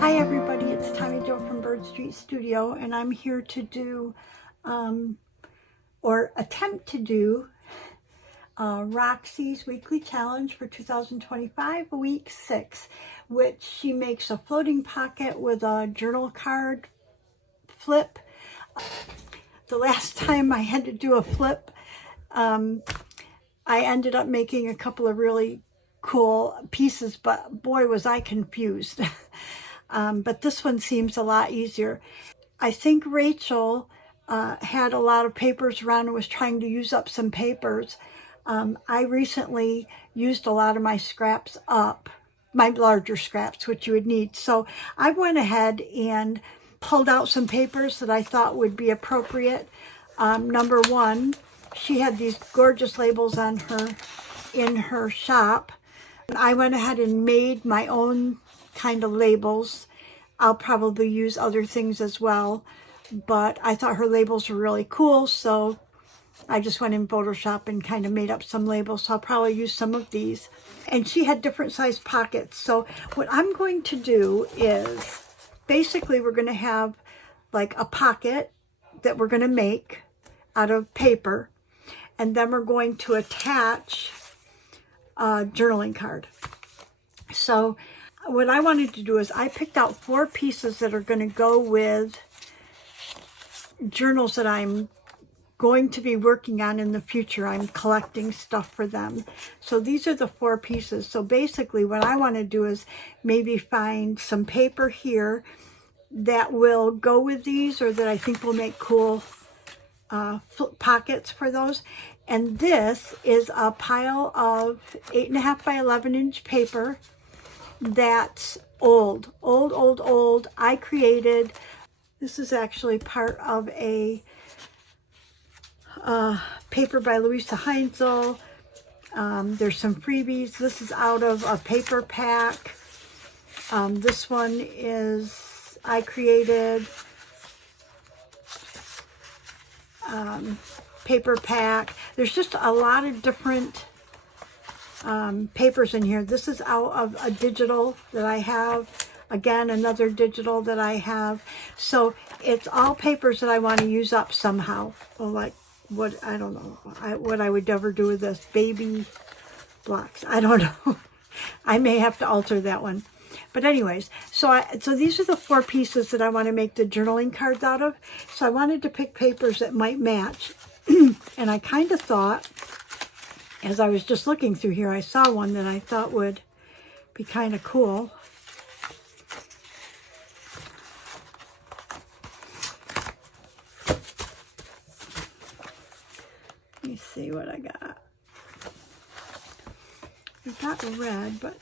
Hi everybody, it's Tommy Jo from Bird Street Studio, and I'm here to do, or attempt to do, Roxy's weekly challenge for 2025, week 6, which she makes a floating pocket with a journal card flip. The last time I had to do a flip, I ended up making a couple of really cool pieces, but boy was I confused. But this one seems a lot easier. I think Rachel had a lot of papers around and was trying to use up some papers. I recently used a lot of my scraps up, my larger scraps, which you would need. So I went ahead and pulled out some papers that I thought would be appropriate. Number one, she had these gorgeous labels on in her shop. I went ahead and made my own kind of labels. I'll probably use other things as well, but I thought her labels were really cool, so I just went in Photoshop and kind of made up some labels, so I'll probably use some of these. And she had different sized pockets, so what I'm going to do is, basically we're going to have like a pocket that we're going to make out of paper, and then we're going to attach a journaling card. So what I wanted to do is I picked out 4 pieces that are going to go with journals that I'm going to be working on in the future. I'm collecting stuff for them. So these are the 4 pieces. So basically what I want to do is maybe find some paper here that will go with these, or that I think will make cool pockets for those. And this is a pile of 8.5 by 11 inch paper that's old. I created, this is actually part of a paper by Louisa Heinzel. There's some freebies. This is out of a paper pack. This one is, I created paper pack. There's just a lot of different papers in here. This is out of a digital that I have. Again, another digital that I have. So it's all papers that I want to use up somehow. Well, like what, I don't know what I would ever do with this. Baby blocks. I don't know. I may have to alter that one. But anyways, so these are the 4 pieces that I want to make the journaling cards out of. So I wanted to pick papers that might match. And I kind of thought, as I was just looking through here, I saw one that I thought would be kind of cool. Let me see what I got. I got red, but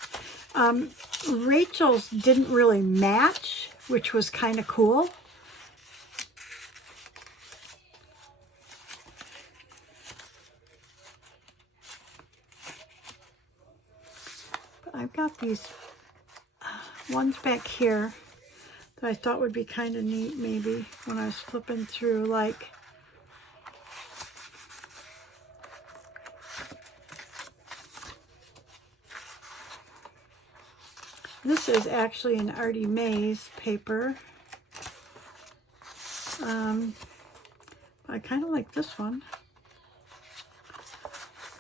Rachel's didn't really match, which was kind of cool. I've got these ones back here that I thought would be kind of neat, maybe, when I was flipping through, like this is actually an Artie Mays paper. I kind of like this one.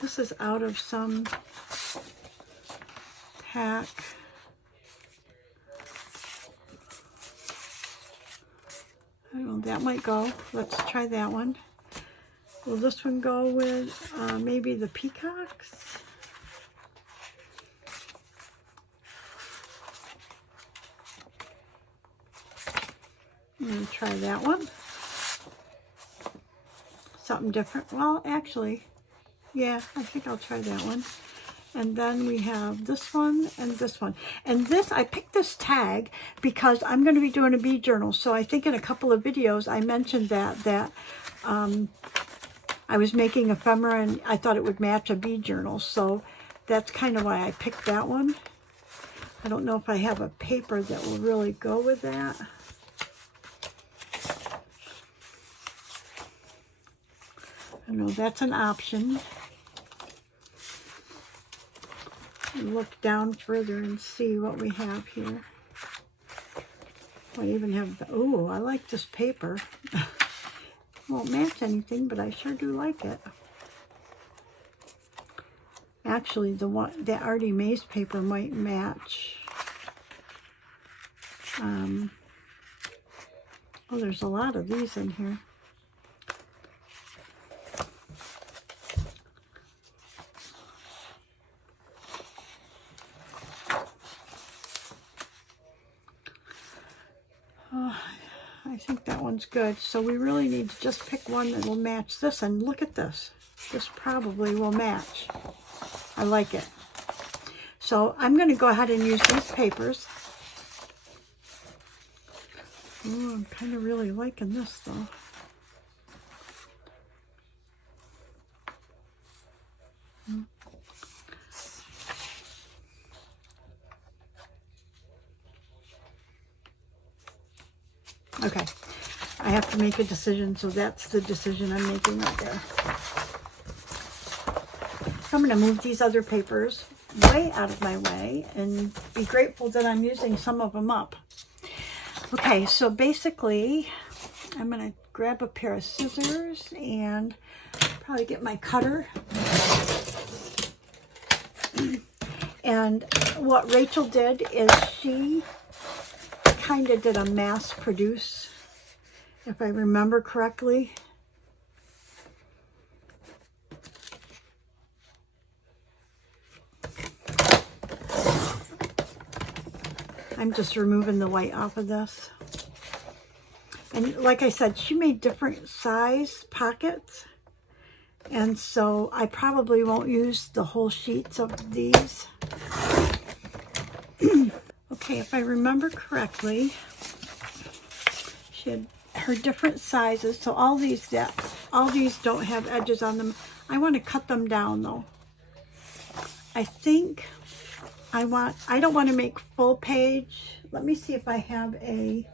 This is out of some pack. I don't know, that might go. Let's try that one. Will this one go with maybe the peacocks? I'm going to try that one. Something different. Well, actually, yeah, I think I'll try that one. And then we have this one and this one. And this, I picked this tag because I'm going to be doing a bead journal. So I think in a couple of videos I mentioned that I was making ephemera and I thought it would match a bead journal. So that's kind of why I picked that one. I don't know if I have a paper that will really go with that. I don't know, that's an option. And look down further and see what we have here. I even have the, oh, I like this paper. Won't match anything, but I sure do like it. Actually, the Artie Maze paper might match. Oh, there's a lot of these in here. Oh, I think that one's good. So we really need to just pick one that will match this. And look at this. This probably will match. I like it. So I'm going to go ahead and use these papers. Oh, I'm kind of really liking this though. Okay, I have to make a decision, so that's the decision I'm making right there. So I'm going to move these other papers way out of my way and be grateful that I'm using some of them up. Okay, so basically, I'm going to grab a pair of scissors and probably get my cutter. And what Rachel did is she kind of did a mass produce, if I remember correctly. I'm just removing the white off of this. And like I said, she made different size pockets. And so I probably won't use the whole sheets of these. Okay, if I remember correctly, she had her different sizes. So all these don't have edges on them. I want to cut them down though. I think I don't want to make full page. Let me see if I have a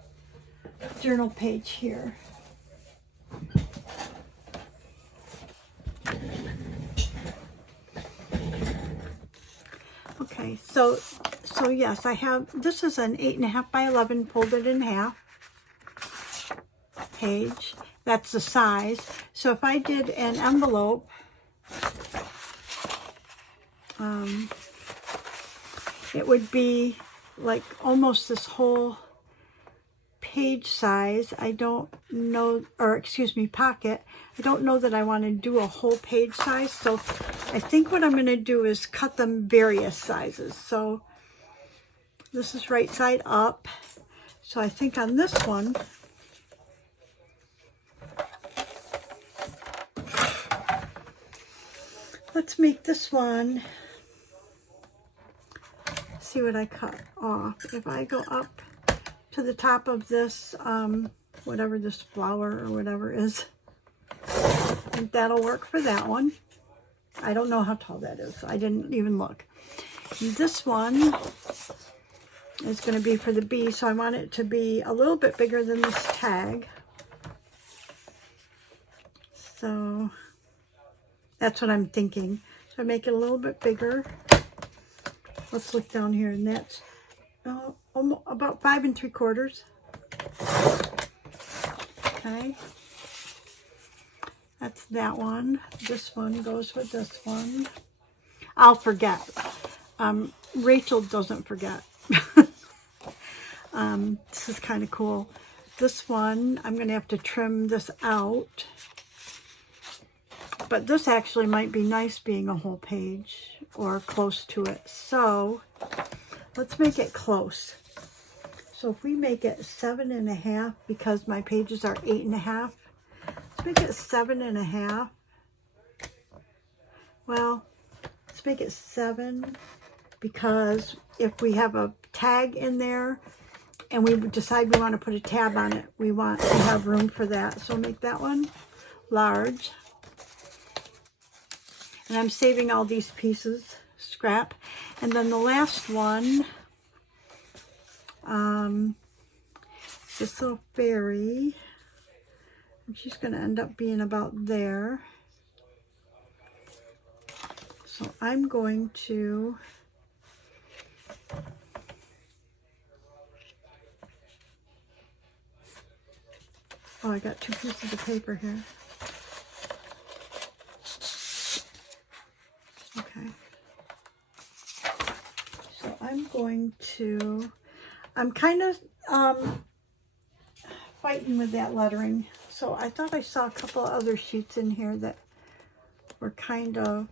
journal page here. Okay, so yes, I have, this is an 8.5 by 11 folded in half page. That's the size. So if I did an envelope, it would be like almost this whole page size. I don't know, or excuse me, pocket. I don't know that I want to do a whole page size. So I think what I'm going to do is cut them various sizes. So this is right side up. So I think on this one, let's make this one, see what I cut off. If I go up to the top of this, whatever this flower or whatever is, I think that'll work for that one. I don't know how tall that is. I didn't even look. This one is going to be for the bee, so I want it to be a little bit bigger than this tag. So that's what I'm thinking. So I make it a little bit bigger. Let's look down here, and that's about 5 3/4. Okay. That's that one. This one goes with this one. I'll forget. Rachel doesn't forget. This is kind of cool. This one, I'm going to have to trim this out. But this actually might be nice being a whole page or close to it. So let's make it close. So if we make it 7.5, because my pages are 8.5, let's make it 7.5. Well, let's make it 7, because if we have a tag in there and we decide we want to put a tab on it, we want to have room for that. So make that one large. And I'm saving all these pieces, scrap. And then the last one, this little fairy, and she's going to end up being about there. So I'm going to Oh, I got 2 pieces of paper here. Okay. So I'm kind of fighting with that lettering. So I thought I saw a couple other sheets in here that were kind of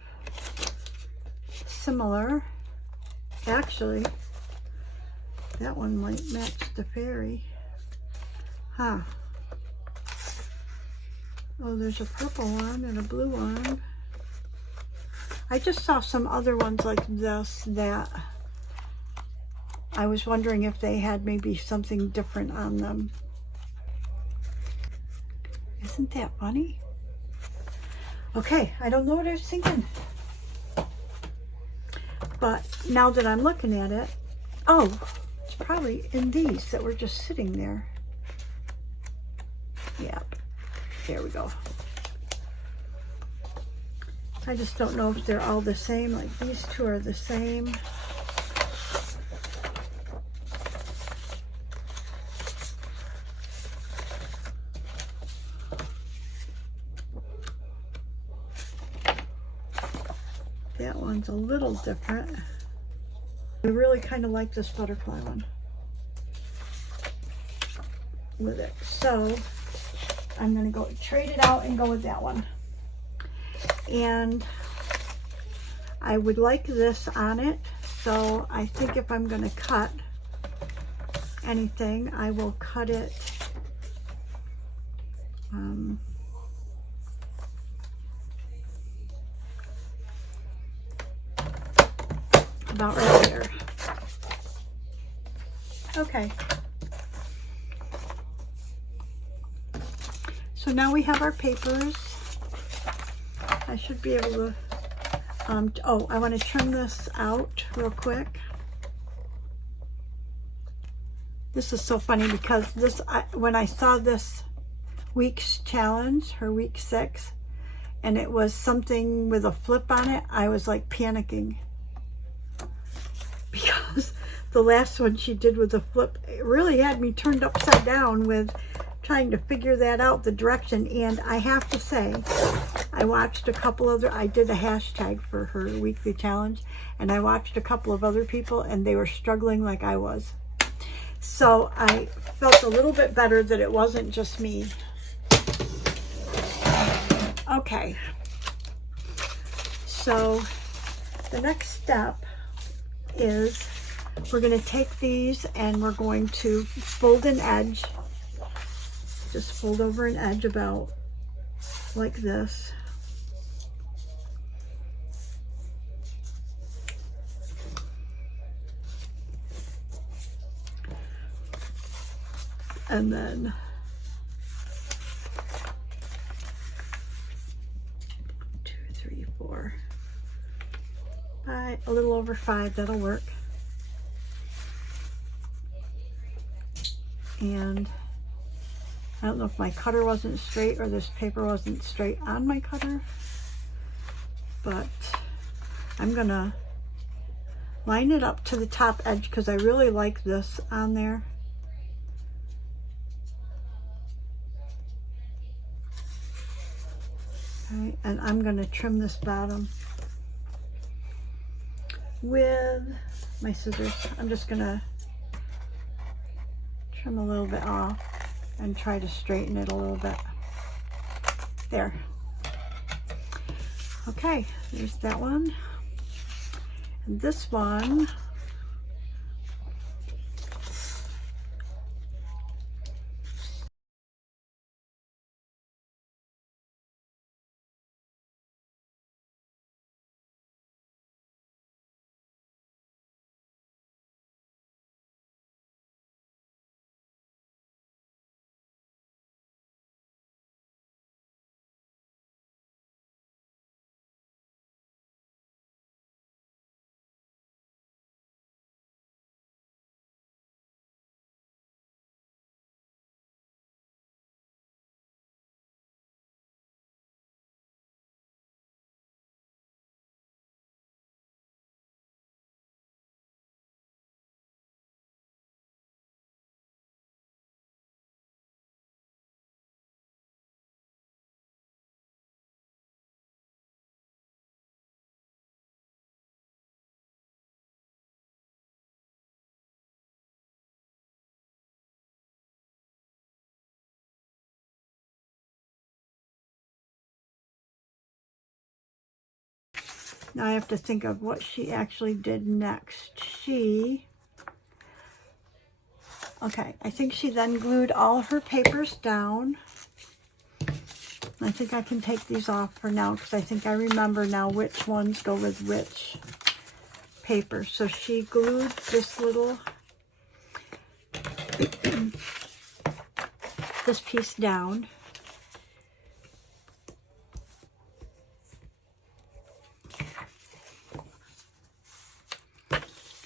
similar. Actually, that one might match the fairy. Huh. Oh, there's a purple one and a blue one. I just saw some other ones like this that I was wondering if they had maybe something different on them. Isn't that funny? Okay, I don't know what I was thinking. But now that I'm looking at it, oh, it's probably in these that were just sitting there. Yep, there we go. I just don't know if they're all the same, like these two are the same. That one's a little different. I really kind of like this butterfly one with it. So I'm going to go trade it out and go with that one. And I would like this on it. So I think if I'm going to cut anything, I will cut it about right there. Okay. So now we have our papers. I should be able to, oh, I want to trim this out real quick. This is so funny because when I saw this week's challenge, her week 6, and it was something with a flip on it, I was like panicking. Because the last one she did with the flip, it really had me turned upside down with trying to figure that out, the direction. And I have to say, I watched a couple other, I did a hashtag for her weekly challenge, and I watched a couple of other people and they were struggling like I was. So I felt a little bit better that it wasn't just me. Okay. So the next step is we're going to take these and we're going to fold an edge. Just fold over an edge about like this. And then a little over 5, that'll work. And I don't know if my cutter wasn't straight or this paper wasn't straight on my cutter, but I'm gonna line it up to the top edge because I really like this on there. Okay, and I'm gonna trim this bottom with my scissors. I'm just gonna trim a little bit off and try to straighten it a little bit. There. Okay, there's that one. And this one, Now I have to think of what she actually did next. Okay, I think she then glued all of her papers down. I think I can take these off for now because I think I remember now which ones go with which paper. So she glued this little, this piece down.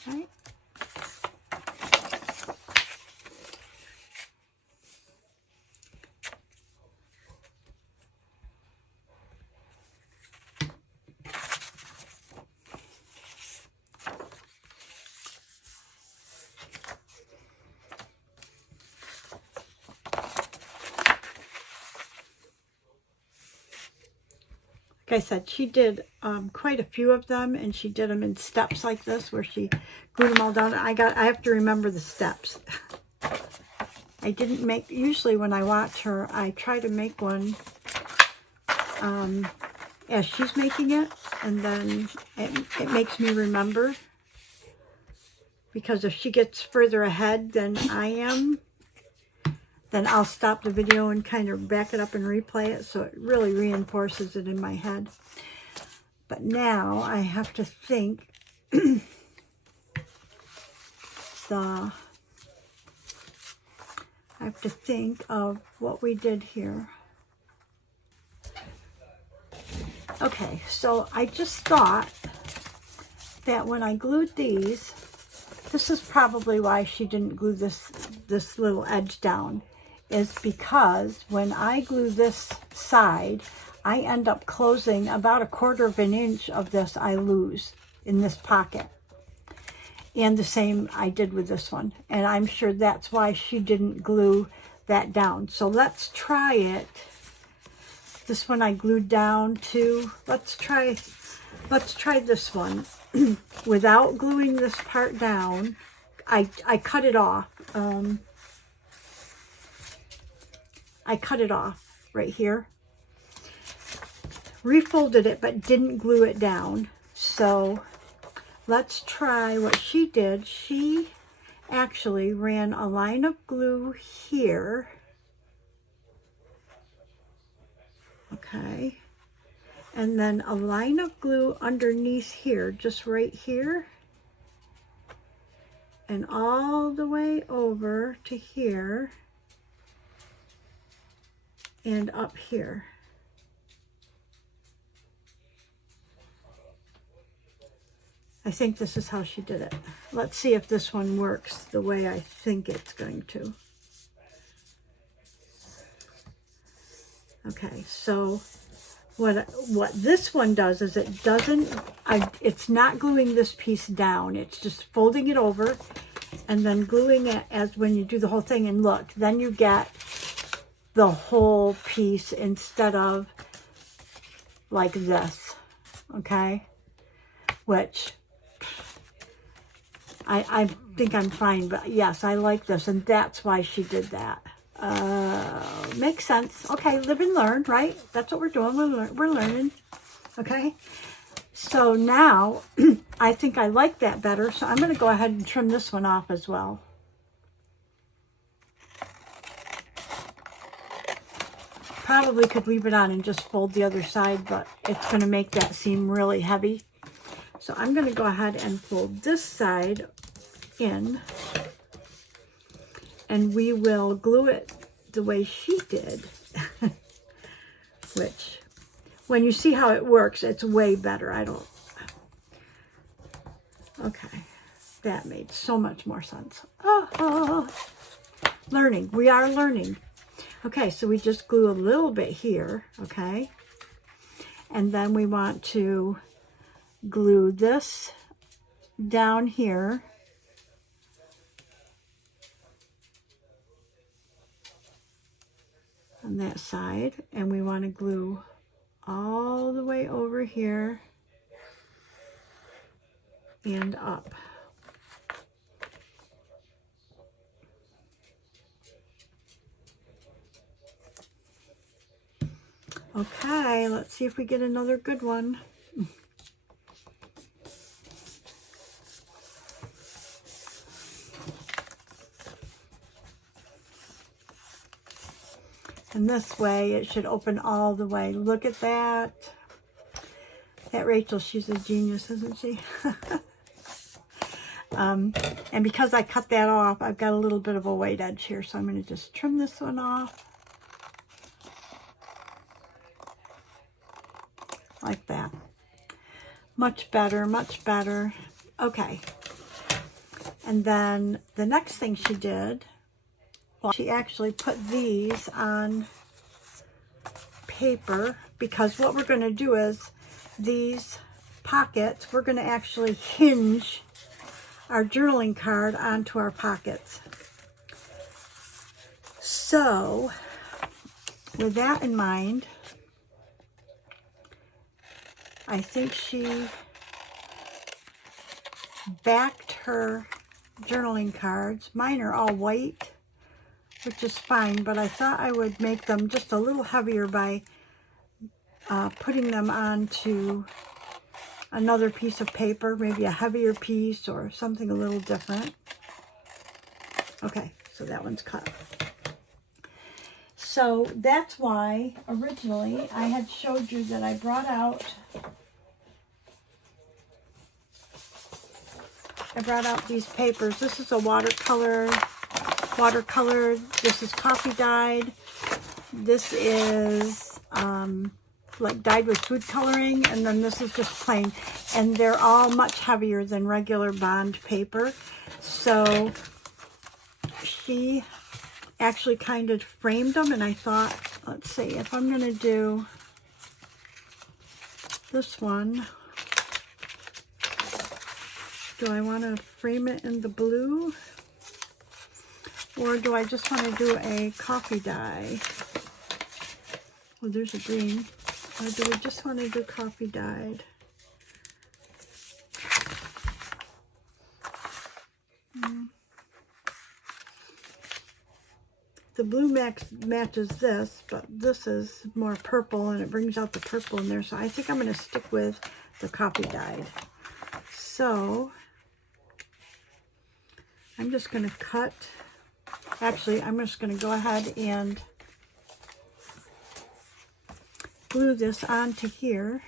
Okay. Like I said, she did quite a few of them, and she did them in steps like this, where she glued them all down. I have to remember the steps. I didn't make, usually when I watch her, I try to make one as she's making it, and then it makes me remember. Because if she gets further ahead than I am, then I'll stop the video and kind of back it up and replay it, so it really reinforces it in my head. But now I have to think of what we did here. Okay, so I just thought that when I glued these, this is probably why she didn't glue this little edge down, is because when I glue this side, I end up closing about 1/4 of an inch of this I lose in this pocket. And the same I did with this one. And I'm sure that's why she didn't glue that down. So let's try it. This one I glued down too. Let's try this one without gluing this part down. I cut it off. I cut it off right here. Refolded it, but didn't glue it down. So let's try what she did. She actually ran a line of glue here. Okay. And then a line of glue underneath here, just right here. And all the way over to here. And up here. I think this is how she did it. Let's see if this one works the way I think it's going to. Okay, so what this one does is it's not gluing this piece down. It's just folding it over and then gluing it as when you do the whole thing. And look, then you get the whole piece instead of like this, okay? Which I think I'm fine, but yes, I like this, and that's why she did that. Makes sense. Okay, live and learn, right? That's what we're doing. We're learning, okay? So now, I think I like that better, so I'm going to go ahead and trim this one off as well. Probably could leave it on and just fold the other side, but it's going to make that seam really heavy. So I'm going to go ahead and fold this side in, and we will glue it the way she did, which when you see how it works, it's way better. Okay, that made so much more sense. Learning, we are learning. Okay, so we just glue a little bit here, okay? And then we want to glue this down here. On that side. And we want to glue all the way over here and up. Okay, let's see if we get another good one. And this way, it should open all the way. Look at that. That Rachel, she's a genius, isn't she? And because I cut that off, I've got a little bit of a white edge here. So I'm going to just trim this one off. Like that. Much better, much better. Okay. And then the next thing she did, well, she actually put these on paper, because what we're going to do is these pockets, we're going to actually hinge our journaling card onto our pockets. So with that in mind, I think she backed her journaling cards. Mine are all white, which is fine, but I thought I would make them just a little heavier by putting them onto another piece of paper, maybe a heavier piece or something a little different. Okay, so that one's cut. So that's why originally I had showed you that I brought out these papers. This is a watercolor. This is coffee dyed. This is like dyed with food coloring, and then this is just plain. And they're all much heavier than regular bond paper. So she actually kind of framed them, and I thought, let's see, if I'm going to do this one, do I want to frame it in the blue? Or do I just want to do a coffee dye? Oh, there's a green. Or do we just want to do coffee dyed? The blue matches this, but this is more purple, and it brings out the purple in there. So I think I'm going to stick with the coffee dyed. So I'm just going to cut. Actually, I'm just going to go ahead and glue this onto here.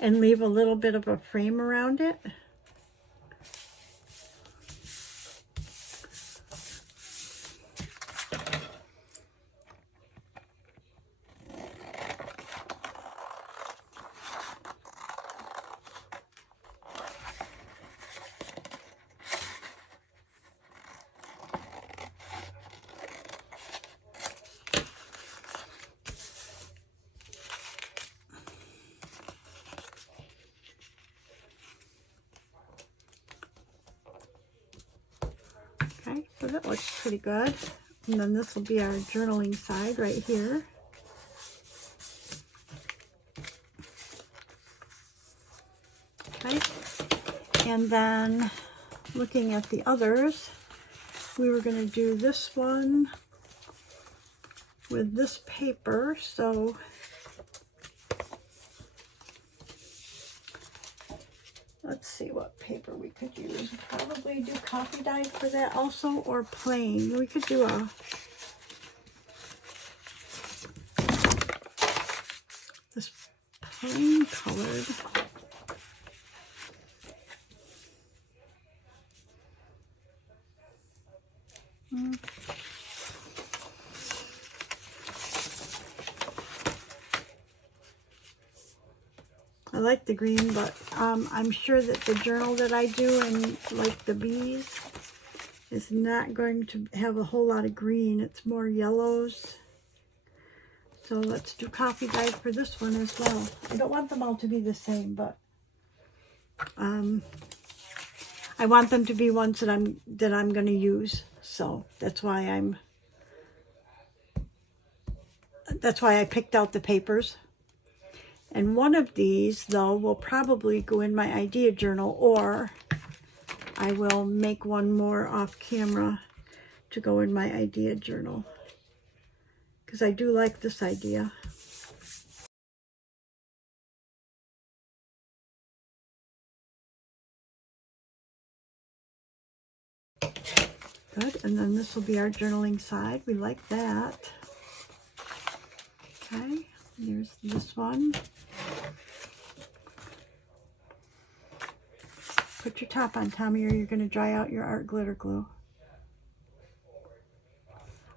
And leave a little bit of a frame around it. Okay, so that looks pretty good. And then this will be our journaling side right here. Okay, and then looking at the others, we were going to do this one with this paper. So let's see what paper we could use. Probably do coffee dye for that also, or plain. We could do this plain colored. I like the green, but I'm sure that the journal that I do and like the bees is not going to have a whole lot of green. It's more yellows. So let's do coffee dye for this one as well. I don't want them all to be the same, but I want them to be ones that I'm going to use. So that's why I picked out the papers. And one of these, though, will probably go in my idea journal, or I will make one more off camera to go in my idea journal, because I do like this idea. Good, and then this will be our journaling side. We like that. Okay, here's this one. Put your top on, Tommy, or you're going to dry out your art glitter glue.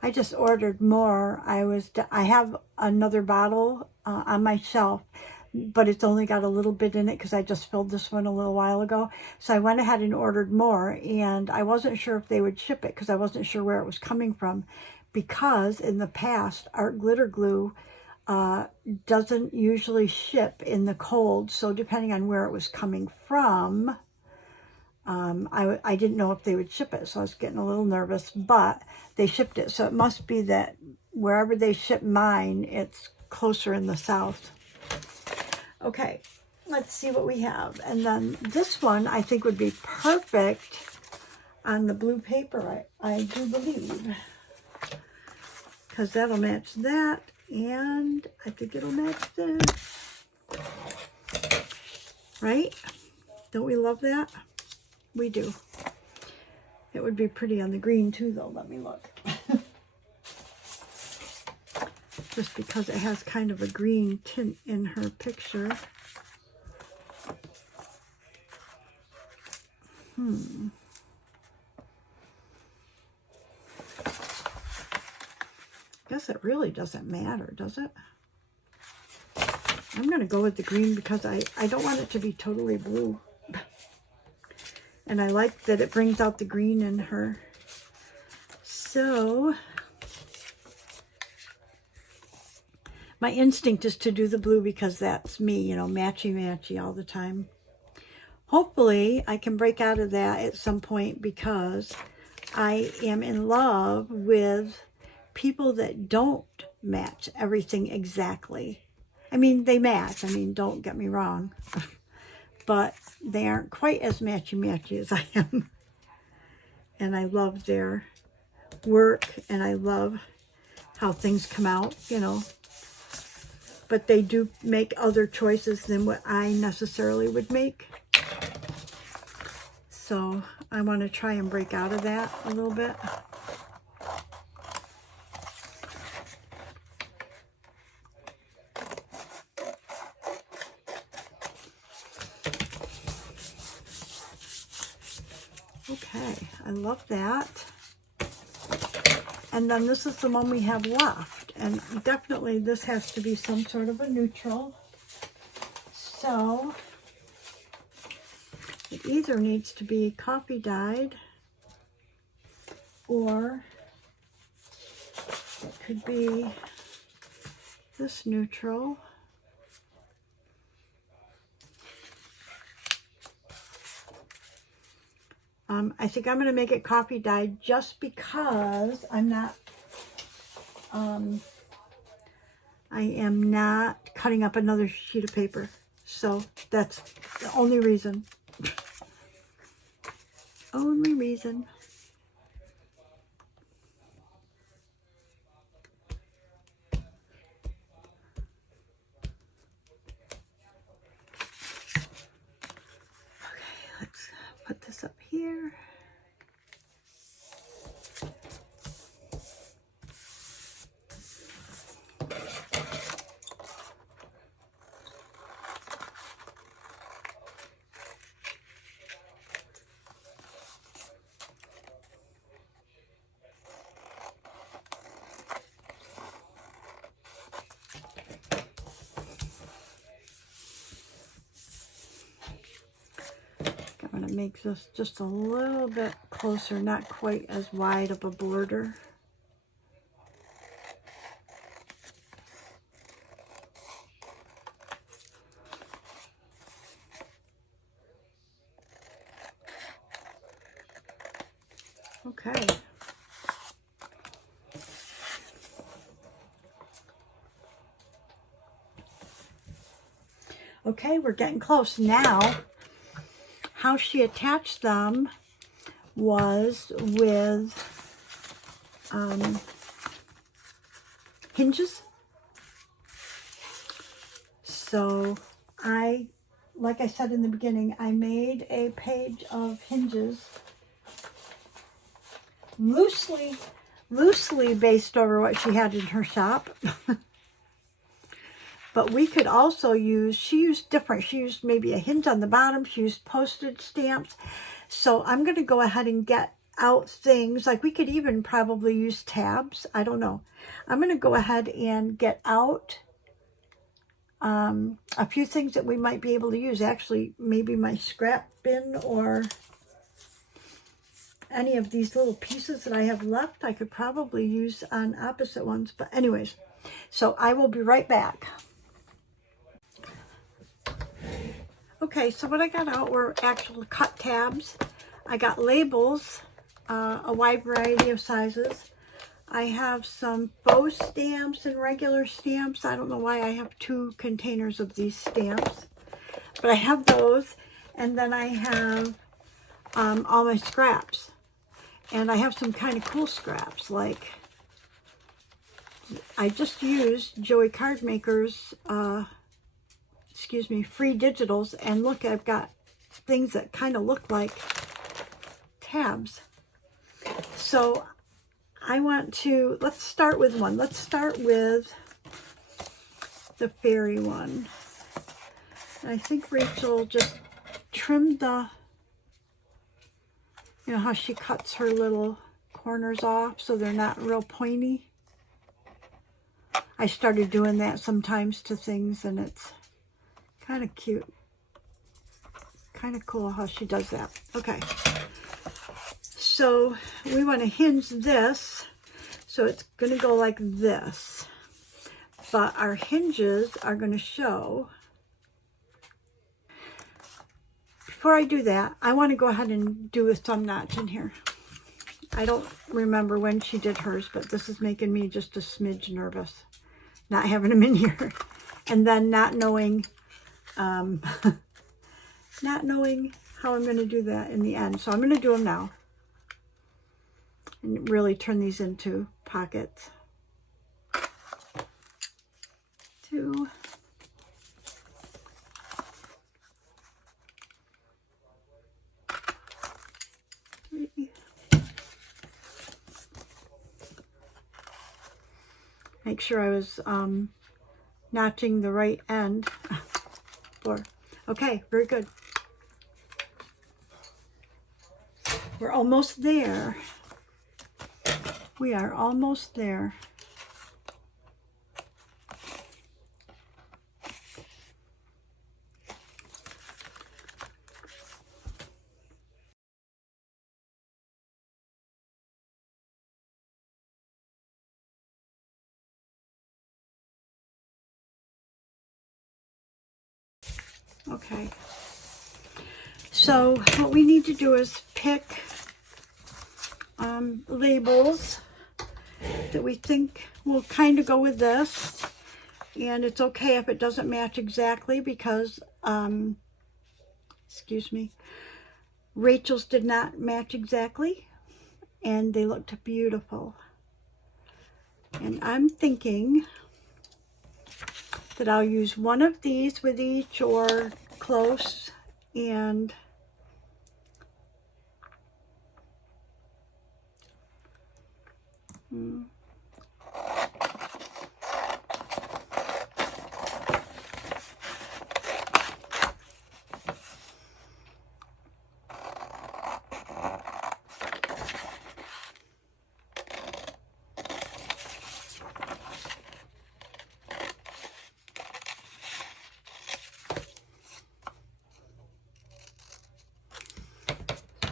I just ordered more. I have another bottle on my shelf, but it's only got a little bit in it because I just filled this one a little while ago. So I went ahead and ordered more, and I wasn't sure if they would ship it because I wasn't sure where it was coming from, because in the past, art glitter glue doesn't usually ship in the cold. So depending on where it was coming from, I didn't know if they would ship it, so I was getting a little nervous, but they shipped it. So it must be that wherever they ship mine, it's closer in the south. Okay, let's see what we have. And then this one I think would be perfect on the blue paper, I do believe, because that'll match that, and I think it'll match this. Right? Don't we love that? We do. It would be pretty on the green too, though. Let me look. Just because it has kind of a green tint in her picture. I guess it really doesn't matter, does it? I'm going to go with the green because I don't want it to be totally blue. And I like that it brings out the green in her. So my instinct is to do the blue because that's me, you know, matchy-matchy all the time. Hopefully I can break out of that at some point, because I am in love with people that don't match everything exactly. I mean, they match. I mean, don't get me wrong. But they aren't quite as matchy-matchy as I am. And I love their work, and I love how things come out, you know. But they do make other choices than what I necessarily would make. So I want to try and break out of that a little bit. Okay, I love that. And then this is the one we have left. And definitely this has to be some sort of a neutral. So it either needs to be coffee dyed, or it could be this neutral. I think I'm going to make it coffee dyed just because I'm not, I am not cutting up another sheet of paper. So that's the only reason. Only reason. Okay, let's put this up here. I'm going to make this just a little bit closer, not quite as wide of a border. Okay. Okay, we're getting close now. How she attached them was with hinges. So like I said in the beginning, I made a page of hinges loosely based over what she had in her shop. But we could also use, she used different, she used maybe a hinge on the bottom, she used postage stamps. So I'm going to go ahead and get out things, like we could even probably use tabs, I don't know. I'm going to go ahead and get out a few things that we might be able to use. Actually, maybe my scrap bin or any of these little pieces that I have left, I could probably use on opposite ones. But anyways, so I will be right back. Okay, so what I got out were actual cut tabs. I got labels, a wide variety of sizes. I have some faux stamps and regular stamps. I don't know why I have 2 containers of these stamps, but I have those. And then I have all my scraps. And I have some kind of cool scraps, like I just used Joey Card Maker's, free digitals, and look, I've got things that kind of look like tabs. So I want to, let's start with one. Let's start with the fairy one. And I think Rachel just trimmed the, you know how she cuts her little corners off so they're not real pointy. I started doing that sometimes to things, and it's kind of cute. Kind of cool how she does that. Okay. So we want to hinge this. So it's going to go like this. But our hinges are going to show. Before I do that, I want to go ahead and do a thumb notch in here. I don't remember when she did hers, but this is making me just a smidge nervous, not having them in here. And then not knowing not knowing how I'm going to do that in the end. So I'm going to do them now and really turn these into pockets. 2, 3. Make sure I was notching the right end. 4. Okay, very good. We're almost there. We are almost there. Okay. So what we need to do is pick labels that we think will kind of go with this, and it's okay if it doesn't match exactly because Rachel's did not match exactly, and they looked beautiful. And I'm thinking that I'll use one of these with each or close, and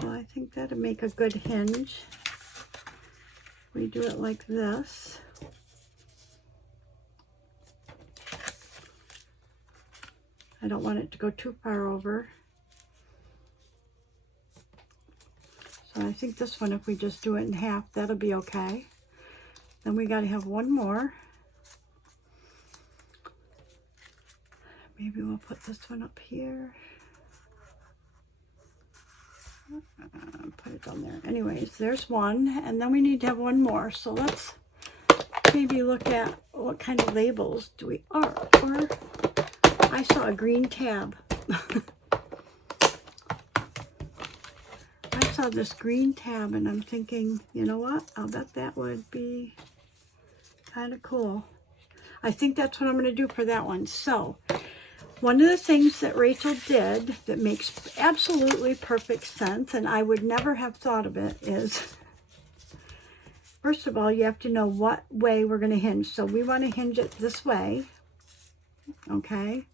so I think that'd make a good hinge. We do it like this. I don't want it to go too far over. So I think this one, if we just do it in half, that'll be okay. Then we got to have one more. Maybe we'll put this one up here. Put it down there. Anyways, there's one, and then we need to have one more. So let's maybe look at what kind of labels do we are. Or I saw a green tab. I saw saw this green tab and I'm thinking, you know what? I'll bet that would be kind of cool. I think that's what I'm going to do for that one. So one of the things that Rachel did that makes absolutely perfect sense, and I would never have thought of it, is first of all, you have to know what way we're going to hinge. So we want to hinge it this way. Okay.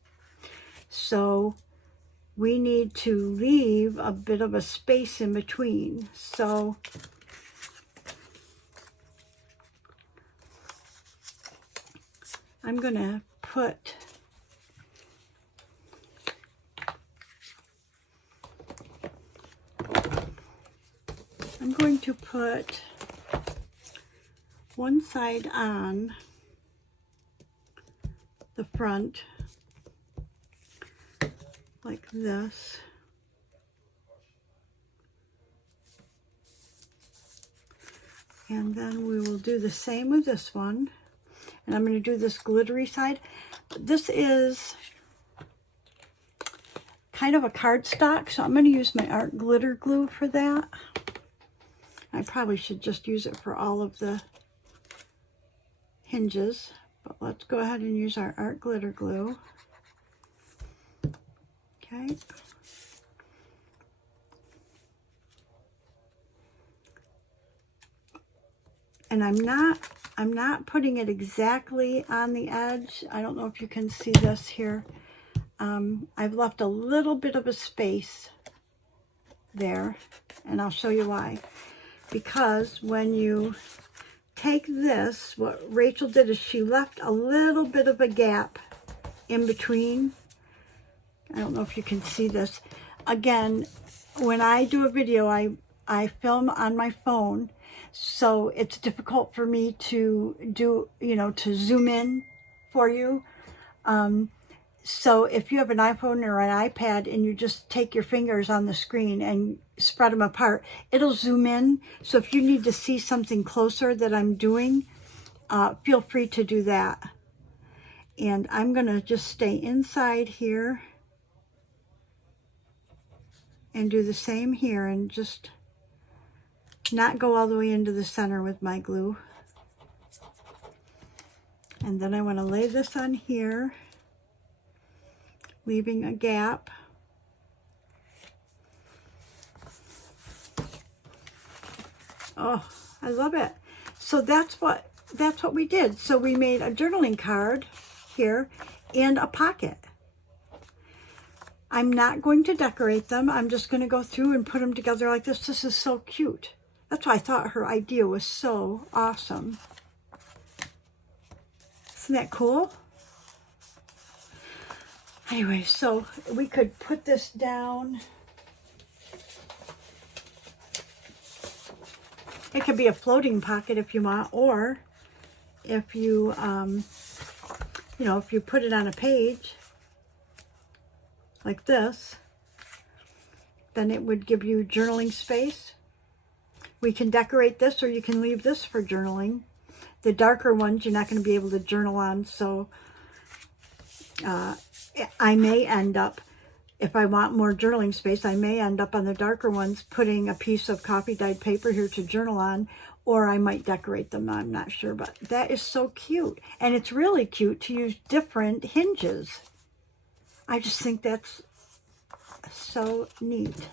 So we need to leave a bit of a space in between. So I'm going to put one side on the front like this. And then we will do the same with this one. And I'm going to do this glittery side. This is kind of a cardstock, so I'm going to use my art glitter glue for that. I probably should just use it for all of the hinges, but let's go ahead and use our art glitter glue. Okay. And I'm not putting it exactly on the edge. I don't know if you can see this here. I've left a little bit of a space there, and I'll show you why. Because when you take this, what Rachel did is she left a little bit of a gap in between. I don't know if you can see this. Again, when I do a video, I film on my phone, so it's difficult for me to do, to zoom in for you. So if you have an iPhone or an iPad and you just take your fingers on the screen and spread them apart, it'll zoom in. So if you need to see something closer that I'm doing, feel free to do that. And I'm going to just stay inside here and do the same here and just not go all the way into the center with my glue. And then I want to lay this on here, leaving a gap. Oh, I love it. So that's what we did. So we made a journaling card here and a pocket. I'm not going to decorate them. I'm just going to go through and put them together like this. This is so cute. That's why I thought her idea was so awesome. Isn't that cool? Anyway, so we could put this down. It could be a floating pocket if you want, or if you, if you put it on a page like this, then it would give you journaling space. We can decorate this, or you can leave this for journaling. The darker ones you're not going to be able to journal on, so I may end up, if I want more journaling space, I may end up on the darker ones putting a piece of coffee dyed paper here to journal on, or I might decorate them, I'm not sure. But that is so cute, and it's really cute to use different hinges. I just think that's so neat.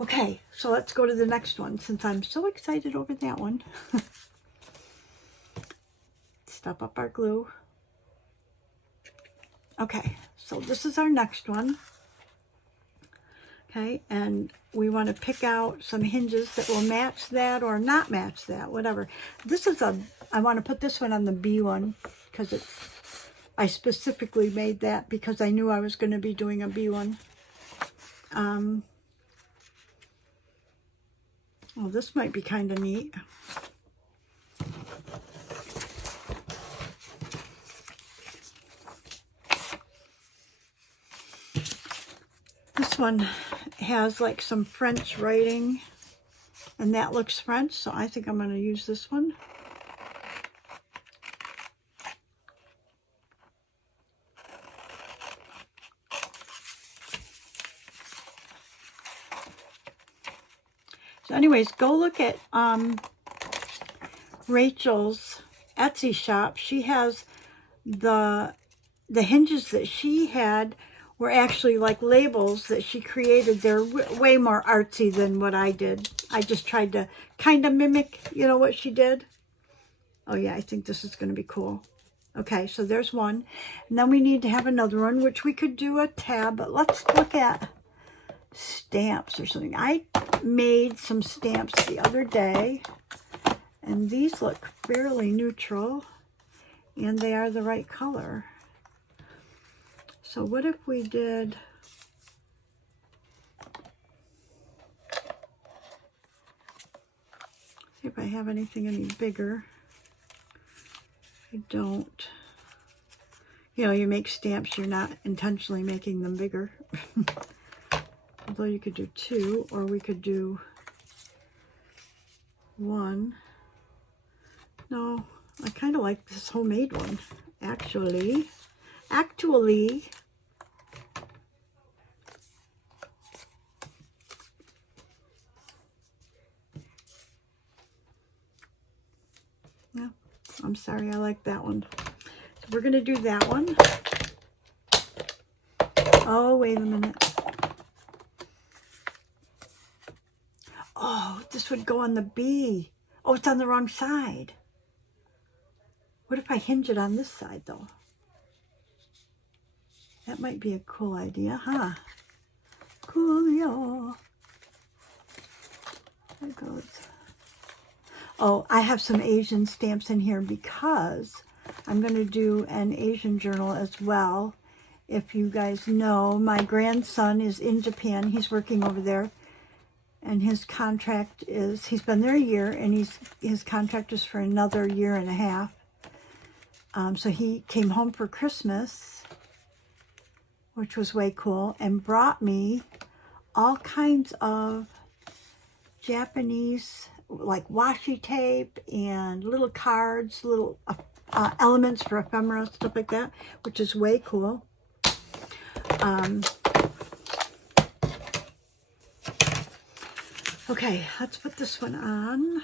Okay, so let's go to the next one, since I'm so excited over that one. Step up our glue. Okay, so this is our next one. Okay, and we want to pick out some hinges that will match that or not match that, whatever. This is I want to put this one on the B one, because I specifically made that because I knew I was going to be doing a B one. Well, this might be kind of neat. This one has like some French writing, and that looks French, so I think I'm going to use this one. So anyways, go look at Rachel's Etsy shop. She has the hinges that she had were actually like labels that she created. They're way more artsy than what I did. I just tried to kind of mimic, you know, what she did. Oh yeah, I think this is going to be cool. Okay, so there's one. And then we need to have another one, which we could do a tab, but let's look at stamps or something. I made some stamps the other day, and these look fairly neutral, and they are the right color. So what if we did, see if I have anything any bigger. I don't. You know, you make stamps, you're not intentionally making them bigger. Although you could do 2, or we could do 1. No, I kind of like this homemade one, actually. Yeah, I'm sorry, I like that one. So we're going to do that one. Oh, wait a minute. Oh, this would go on the bee. Oh, it's on the wrong side. What if I hinge it on this side, though? That might be a cool idea, huh? Coolio. There it goes. Oh, I have some Asian stamps in here because I'm going to do an Asian journal as well. If you guys know, my grandson is in Japan. He's working over there. And his contract is, he's been there a year, and his contract is for another 1.5 years. So he came home for Christmas, which was way cool, and brought me all kinds of Japanese, like washi tape and little cards, little elements for ephemera, stuff like that, which is way cool. Okay, let's put this one on.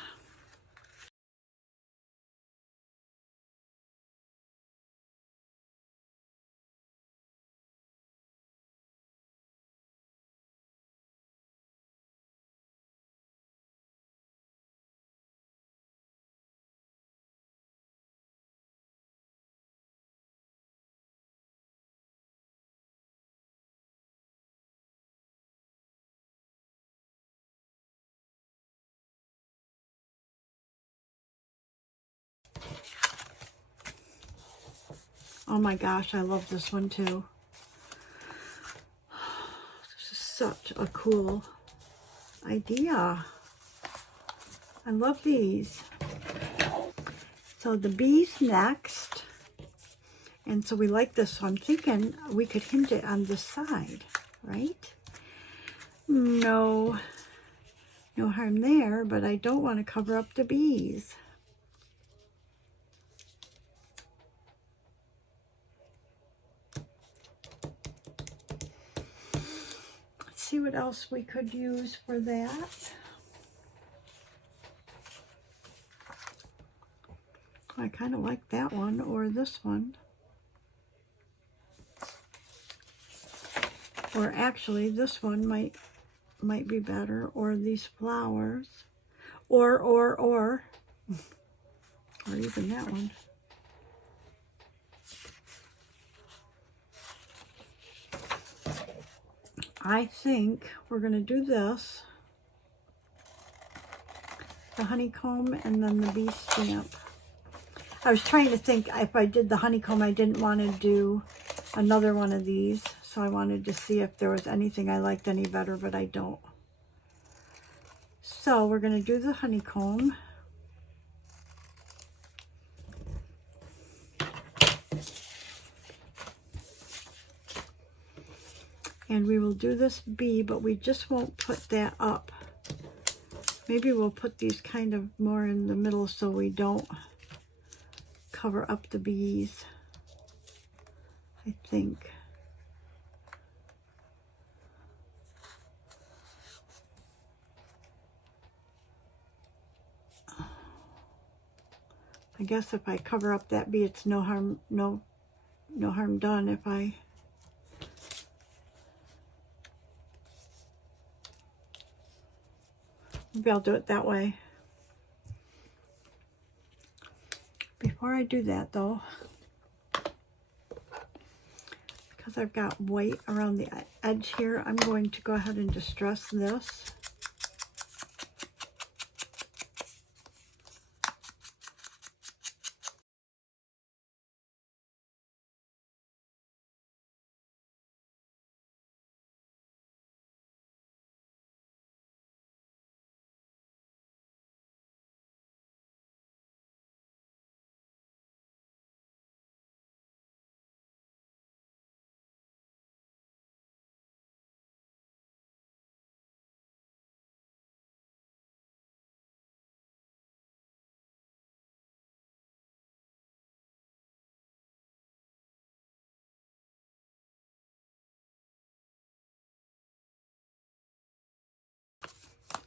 Oh my gosh, I love this one too. This is such a cool idea. I love these. So the bees next. And so we like this. So I'm thinking we could hinge it on this side, right? No harm there, but I don't want to cover up the bees. Let's see what else we could use for that. I kind of like that one or this one. Or actually this one might be better, or these flowers. Or even that one. I think we're going to do this, the honeycomb, and then the bee stamp. I was trying to think, if I did the honeycomb, I didn't want to do another one of these, so I wanted to see if there was anything I liked any better, but I don't. So we're going to do the honeycomb. And we will do this bee, but we just won't put that up. Maybe we'll put these kind of more in the middle so we don't cover up the bees, I think. I guess if I cover up that bee, it's no harm done if I maybe I'll do it that way. Before I do that though, because I've got white around the edge here, I'm going to go ahead and distress this.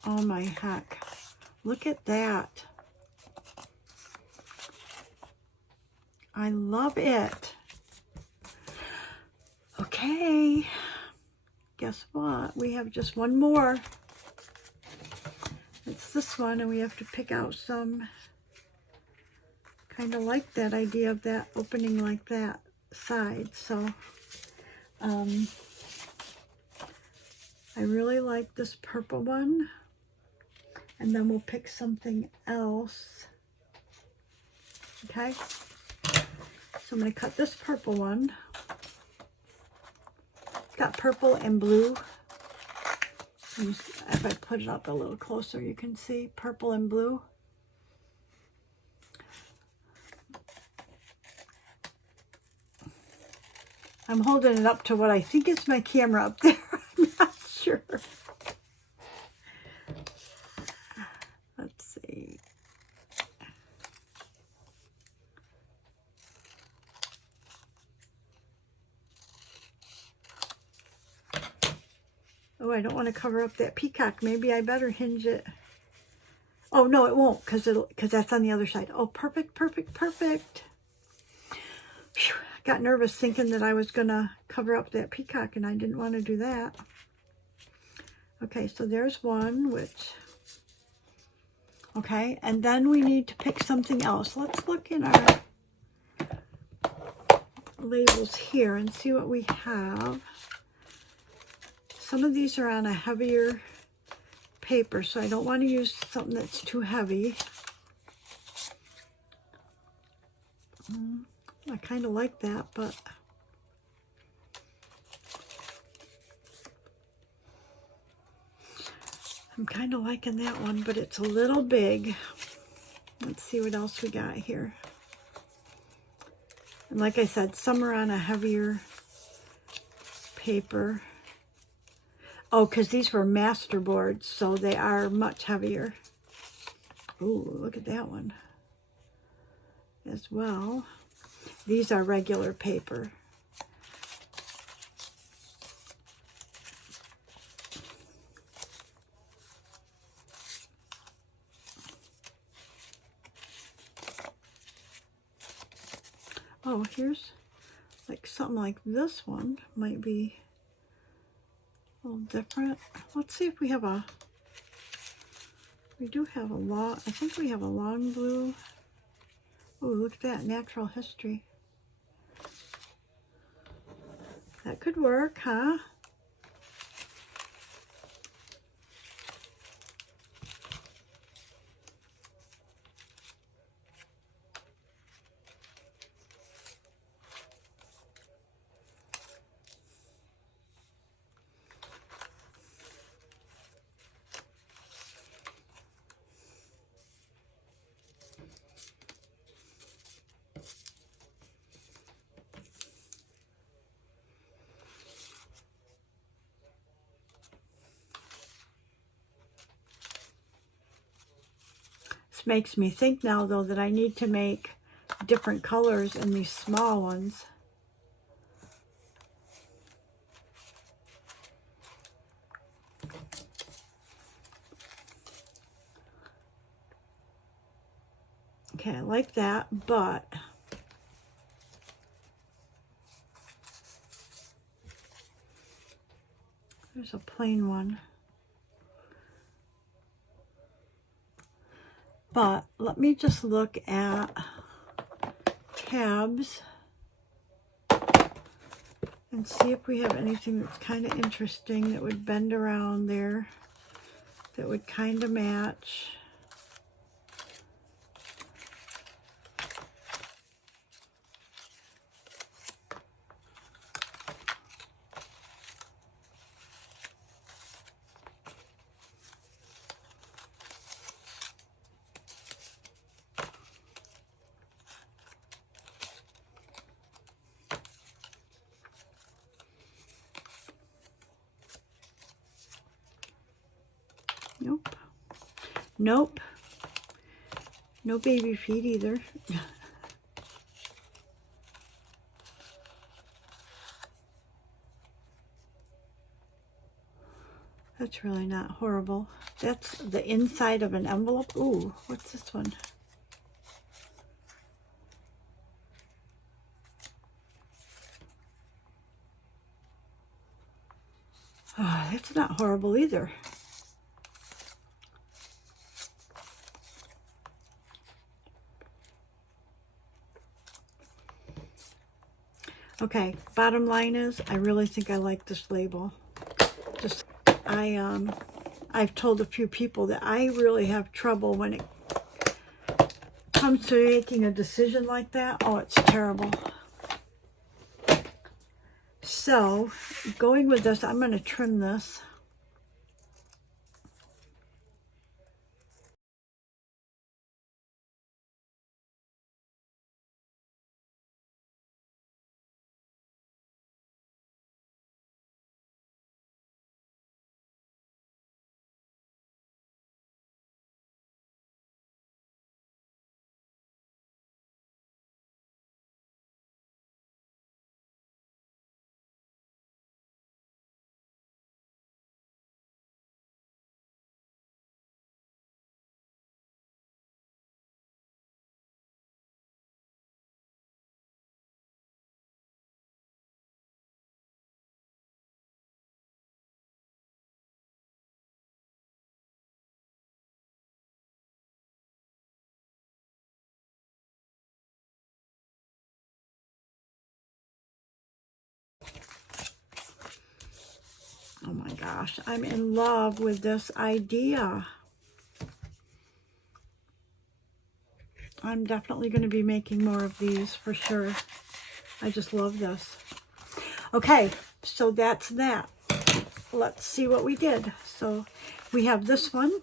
Oh my heck. Look at that. I love it. Okay. Guess what? We have just one more. It's this one, and we have to pick out some. Kind of like that idea of that opening like that side. So, I really like this purple one. And then we'll pick something else. Okay. So I'm going to cut this purple one. It's got purple and blue. If I put it up a little closer, you can see purple and blue. I'm holding it up to what I think is my camera up there. I'm not sure. Let's see. Oh, I don't want to cover up that peacock. Maybe I better hinge it. Oh, no, it won't, because that's on the other side. Oh, perfect, perfect, perfect. Whew, I got nervous thinking that I was going to cover up that peacock, and I didn't want to do that. Okay, so there's one, which... Okay, and then we need to pick something else. Let's look in our labels here and see what we have. Some of these are on a heavier paper, so I don't want to use something that's too heavy. I kind of like that, but I'm kind of liking that one, but it's a little big. Let's see what else we got here. And like I said, some are on a heavier paper. Oh, because these were master boards, so they are much heavier. Ooh, look at that one as well. These are regular paper. Oh, here's like something like this one might be a little different. Let's see if we have a, we do have a long, I think we have a long blue. Oh, look at that, natural history. That could work, huh? This makes me think now, though, that I need to make different colors in these small ones. Okay, I like that, but there's a plain one. But let me just look at tabs and see if we have anything that's kind of interesting that would bend around there, that would kind of match. Nope. Nope. No baby feet either. That's really not horrible. That's the inside of an envelope. Ooh, what's this one? Oh, that's not horrible either. Okay, bottom line is, I really think I like this label. Just, I've told a few people that I really have trouble when it comes to making a decision like that. Oh, it's terrible. So, going with this, I'm going to trim this. Oh my gosh, I'm in love with this idea. I'm definitely going to be making more of these for sure. I just love this. Okay, so that's that. Let's see what we did. So we have this one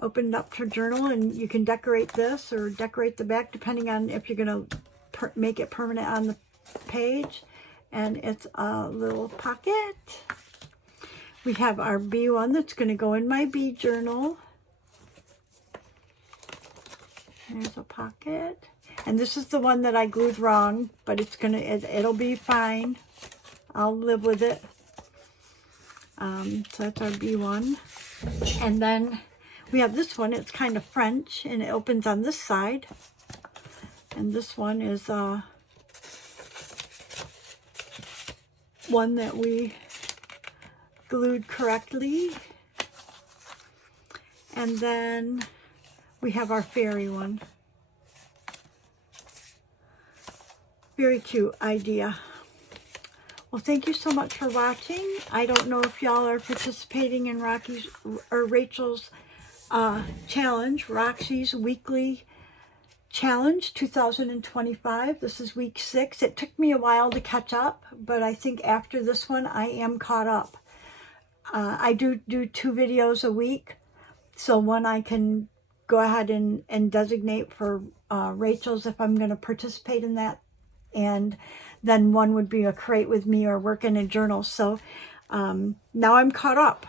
opened up to journal, and you can decorate this or decorate the back depending on if you're going to make it permanent on the page. And it's a little pocket. We have our B one that's going to go in my B journal. There's a pocket. And this is the one that I glued wrong, but it'll be fine. I'll live with it. So that's our B1. And then we have this one. It's kind of French, and it opens on this side. And this one is one that we glued correctly. And then we have our fairy one. Very cute idea. Well, thank you so much for watching. I don't know if y'all are participating in Rocky's or Rachel's challenge, Roxy's Weekly Challenge 2025. This is week 6. It took me a while to catch up, but I think after this one, I am caught up. I do 2 videos a week, so one I can go ahead and designate for Rachel's if I'm going to participate in that, and then one would be a create with me or work in a journal. So now I'm caught up.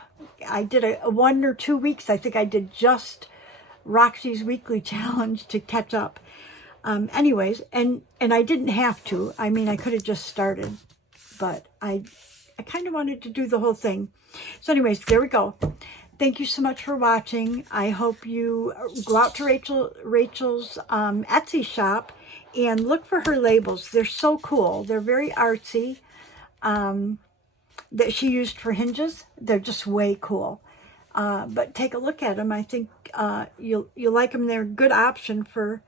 I did a 1 or 2 weeks. I think I did just Roxy's Weekly Challenge to catch up. Anyways, and I didn't have to. I mean, I could have just started, but I kind of wanted to do the whole thing. So anyways, there we go. Thank you so much for watching. I hope you go out to Rachel's Etsy shop and look for her labels. They're so cool. They're very artsy. That she used for hinges. They're just way cool. But take a look at them. I think you'll like them. They're a good option for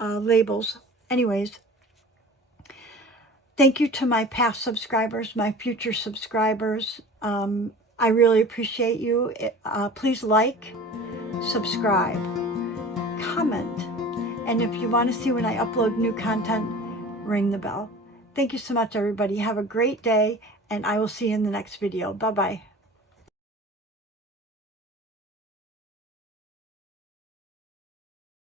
labels. Anyways, thank you to my past subscribers, my future subscribers. I really appreciate you. Please like, subscribe, comment, and if you want to see when I upload new content, ring the bell. Thank you so much, everybody. Have a great day, and I will see you in the next video. Bye-bye.